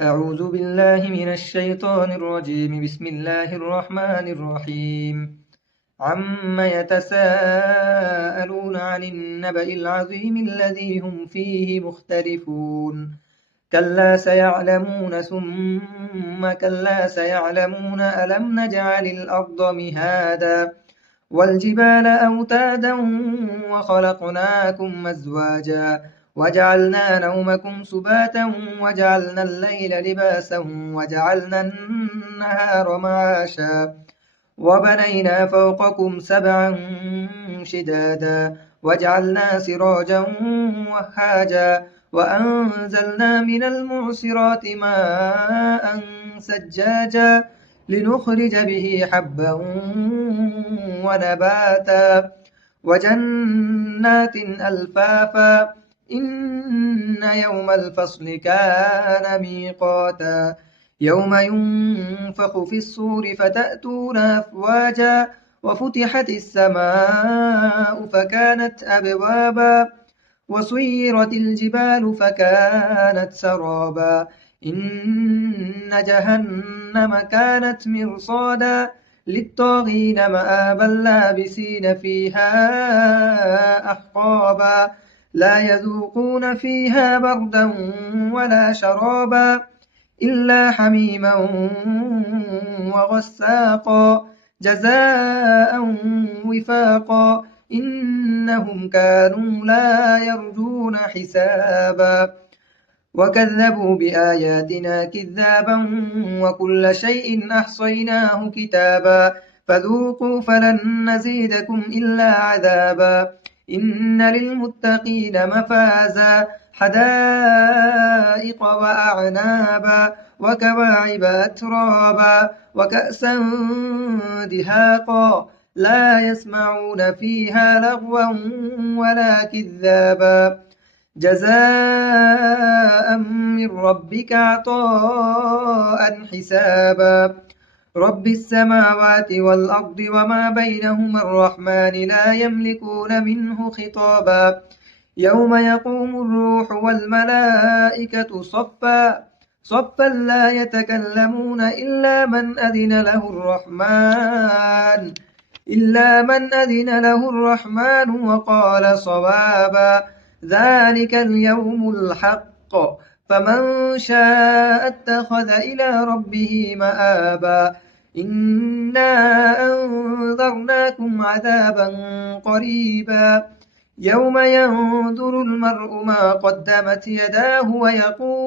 أعوذ بالله من الشيطان الرجيم. بسم الله الرحمن الرحيم. عم يتساءلون عن النبأ العظيم الذي هم فيه مختلفون. كلا سيعلمون ثم كلا سيعلمون ألم نجعل الأرض مهادا والجبال أوتادا وخلقناكم أزواجا وجعلنا نومكم سباتا وجعلنا الليل لباسا وجعلنا النهار معاشا وبنينا فوقكم سبعا شدادا وجعلنا سراجا وهاجا وأنزلنا من المعصرات ماء سجاجا لنخرج به حبا ونباتا وجنات ألفافا إن يوم الفصل كان ميقاتا يوم ينفخ في الصور فتأتون أفواجا وفتحت السماء فكانت أبوابا وسيرت الجبال فكانت سرابا إن جهنم كانت مرصادا للطاغين مآبا لابسين فيها أحقابا لا يذوقون فيها بردا ولا شرابا إلا حميما وغساقا جزاء وفاقا إنهم كانوا لا يرجون حسابا وكذبوا بآياتنا كذابا وكل شيء أحصيناه كتابا فذوقوا فلن نزيدكم إلا عذابا إن للمتقين مفازا حدائق وأعنابا وكواعب أترابا وكأسا دهاقا لا يسمعون فيها لغوا ولا كذابا جزاء من ربك عطاء حسابا رب السماوات والأرض وما بينهما الرحمن لا يملكون منه خطابا يوم يقوم الروح والملائكة صفا صفا لا يتكلمون إلا من أذن له الرحمن وقال صوابا ذلك اليوم الحق فمن شاء اتخذ إلى ربه مآبا إنا أنذرناكم عذابا قريبا يوم ينظر المرء ما قدمت يداه ويقول